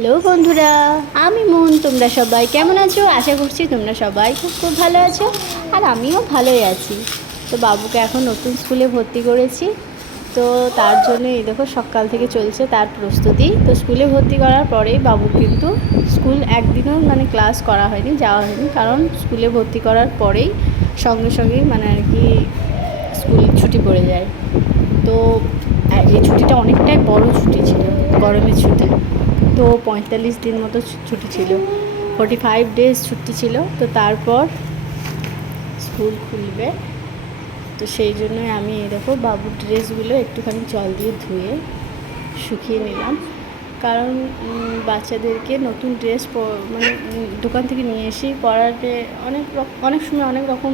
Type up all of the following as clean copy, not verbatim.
Hello বন্ধুরা, আমি মন। তোমরা সবাই কেমন আছো? আশা করছি তোমরা সবাই খুব ভালো আছো, আর আমিও ভালোই আছি। তো বাবুকে এখন নতুন স্কুলে ভর্তি করেছি, তো তার জন্য এই দেখো সকাল থেকে চলছে তার প্রস্তুতি। তো স্কুলে ভর্তি করার পরেই বাবু কিন্তু স্কুল একদিনও ক্লাস করা হয়নি, যাওয়া হয়নি, কারণ স্কুলে ভর্তি করার পরেই সঙ্গে সঙ্গেই আর কি স্কুল ছুটি পড়ে যায়। তো এই ছুটিটা অনেকটাই বড় ছুটি ছিল, গরমের ছুটি। তো 45 দিন মতো ছুটি ছিল, 45 ডেজ ছুটি ছিল। তো তারপর স্কুল খুলবে, তো সেই জন্যই আমি এই দেখো বাবুর ড্রেসগুলো একটুখানি জল দিয়ে ধুয়ে শুকিয়ে নিলাম। কারণ বাচ্চাদেরকে নতুন ড্রেস দোকান থেকে নিয়ে এসেই পরাতে অনেক সময় অনেক রকম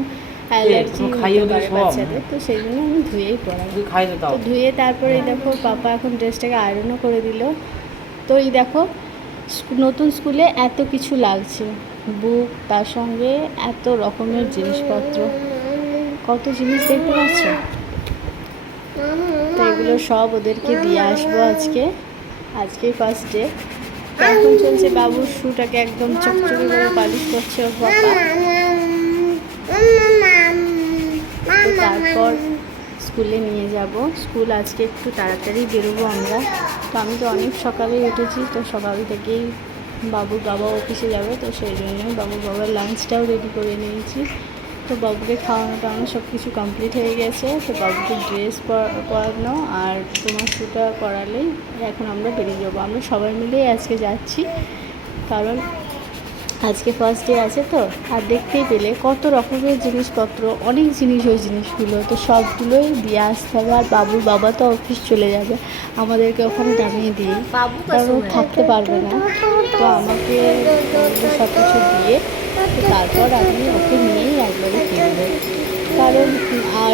অ্যালার্জি হতে পারে বাচ্চাদের, তো সেই জন্য আমি ধুয়েই পরাই। তো ধুয়ে তারপরে এই দেখো পাপা এখন ড্রেসটাকে আয়রনও করে দিল। তো এই দেখো নতুন স্কুলে এত কিছু লাগছে, বুক, তার সঙ্গে এত রকমের জিনিসপত্র, কত জিনিস দেখতে পাচ্ছ। তো এগুলো সব ওদেরকে দিয়ে আসবো আজকে ফার্স্ট ডে। এখন চলছে বাবুর শুটাকে একদম চকচকে করে পালিশ করছে ওর বাবা। তারপর স্কুলে নিয়ে যাব। স্কুল আজকে একটু তাড়াতাড়ি বেরোবো আমরা। তো আমি তো অনেক সকালেই উঠেছি, তো সকাল থেকেই বাবুর বাবা অফিসে যাবে, তো সেই জন্যই বাবুর বাবার লাঞ্চটাও রেডি করে নিয়েছি। তো বাবুকে খাওয়ানো টাওয়ানো সব কিছু কমপ্লিট হয়ে গেছে। তো বাবুকে ড্রেস পরানো আর তোমার শুটা করালেই এখন আমরা বেরিয়ে যাবো। আমরা সবাই মিলেই আজকে যাচ্ছি, কারণ আজকে ফার্স্ট ডে আছে। তো আর দেখতেই পেলে কত রকমের জিনিসপত্র, অনেক জিনিস, ওই জিনিসগুলো তো সবগুলোই দিয়ে আসতে হবে। আর বাবুর বাবা তো অফিস চলে যাবে, আমাদেরকে ওখানে নামিয়ে দিয়ে, কারণ থাকতে পারবে না। তো আমাকে সব কিছু দিয়ে তারপর আমি ওকে নিয়েই একবারে ফিরবো। কারণ আর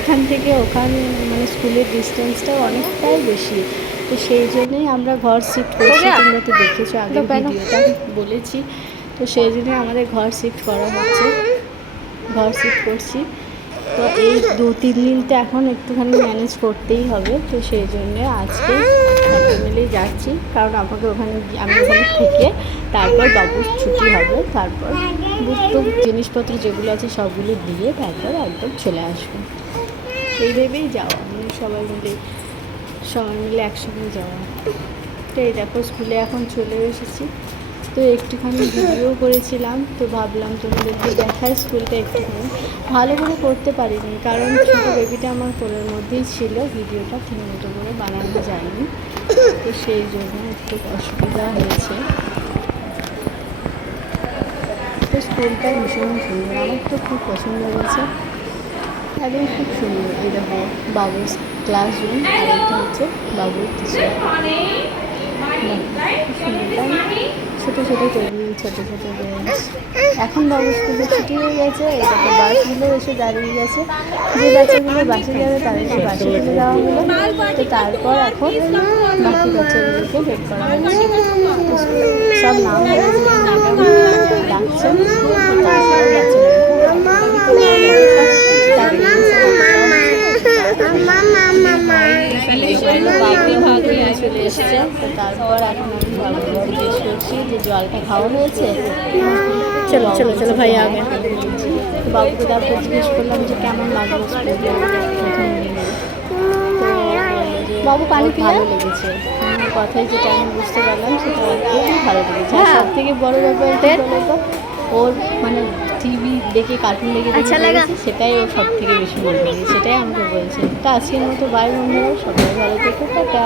এখান থেকে ওখানে স্কুলের ডিস্টেন্সটাও অনেকটাই বেশি, তো সেই জন্যই আমরা ঘর শিফট করছি। তোমরা তো দেখেছো আগের ভিডিওটা বলেছি, তো সেই জন্যই আমাদের ঘর শিফট করা হচ্ছে, ঘর শিফট করছি। তো এই 2-3 দিন তো এখন একটুখানি ম্যানেজ করতেই হবে। তো সেই জন্যে আজকে ফ্যামিলি যাচ্ছি, কারণ আমি ওখানে থেকে তারপর বাবুর ছুটি হবে, তারপর বুক জিনিসপত্র যেগুলো আছে সবগুলো দিয়ে তারপর একদম চলে আসবো। এই ভেবেই যাওয়া, সবাই মিলে একসঙ্গে যাওয়া। তো এই দেখো স্কুলে এখন চলে এসেছি। তো একটুখানি ভিডিও করেছিলাম, তো ভাবলাম তোমাদেরকে দেখায় স্কুলটা একটুখানি। ভালো করে করতে পারিনি, কারণ ছোটো বেবিটা আমার কোলের মধ্যেই ছিল, ভিডিওটা ঠিক মতো করে বানানো যায়নি, তো সেই জন্য একটু অসুবিধা হয়েছে। তো স্কুলটা ভীষণ সুন্দর, আমার তো খুব পছন্দ হয়েছে, একদম খুব সুন্দর। এই দেখো বাবুর ক্লাসরুম, আর এটা হচ্ছে বাবুর টিচার। ছোটো ছোটো টেবিল, ছোটো ছোটো বেঞ্চ। এখন বাবুর স্কুলে ছুটি হয়ে গেছে, এই দেখো বাসগুলো এসে দাঁড়িয়ে গেছে। যে বাচ্চাগুলো বাসে যাবে তাদেরকে বাসে তুলে দেওয়া হলো। তো তারপর এখন বাকি বাচ্চাগুলোকে বের করা হচ্ছে, সব নাম ডাকছেন। তারপর চলে এসছে। তো তারপর এখন আমি জিজ্ঞেস করছি যে জলটা খাওয়া হয়েছে, চলো চলো চলো ভাই আগে। তো বাবুকে তারপর জিজ্ঞেস করলাম যে কেমন লাগলো স্কুলে প্রথম দিনে। তো বাবু পানি ভালো লেগেছে, কথায় যেটা আমি বুঝতে পারলাম সেটা খুবই ভালো লেগেছে। আর সব থেকে বড়ো ব্যাপার বলতো, ওর টিভি দেখে, কার্টুন দেখে আচ্ছা লেগেছে, সেটাই ওর সব থেকে বেশি মনে লেগেছে, সেটাই আমাকে বলছে। তো আজকের মতো বাই বন্ধুরা, সবাই ভালো থেকো, টাটা।